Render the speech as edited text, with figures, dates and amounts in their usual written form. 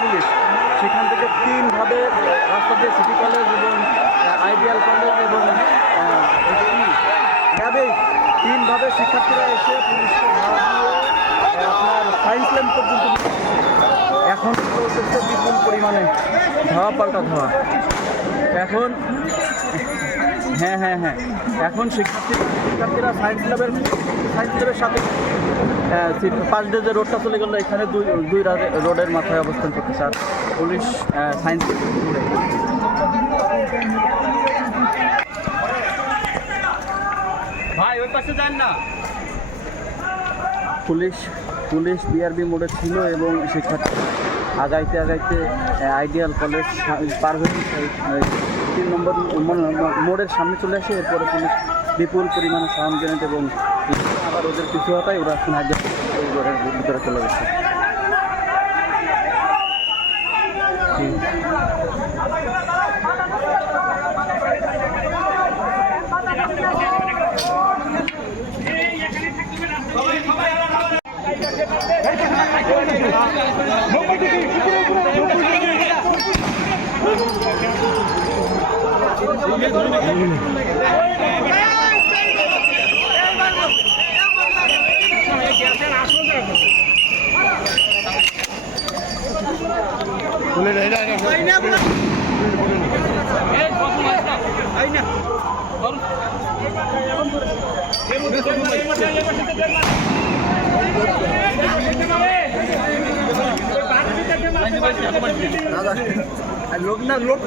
Police সেখান থেকে তিনভাবে রাস্তা দিয়ে সিটি কলেজ এবং আইডিয়াল কলেজ এবং তিনভাবে শিক্ষার্থীরা এসে পুলিশকে ধাওয়া দিয়ে আপনার সায়েন্স ল্যাব পর্যন্ত এখন চলতেছে বিপুল পরিমাণে ধাওয়া পাল্টা ধাওয়া। এখন হ্যাঁ এখন শিক্ষার্থীরা সায়েন্স ল্যাবের সাথে পাশ দিয়ে যে রোডটা চলে গেল এখানে দুই রোডের মাথায় অবস্থান করতেছে আর পুলিশ সায়েন্স ভাই ওই পাশে যান না। পুলিশ বিআরবি মোড়ে ছিল এবং শিক্ষার্থী আগাইতে আইডিয়াল কলেজ পার হয়ে 3 নম্বর মোড়ের সামনে চলে আসে। এরপরে পুলিশ বিপুল পরিমাণে সাউন্ড গ্রেনেড এবং আবার ওদের কিছু হতায় ওরা এখন আইডিয়াল ভিতরে চলে গেছে। লোক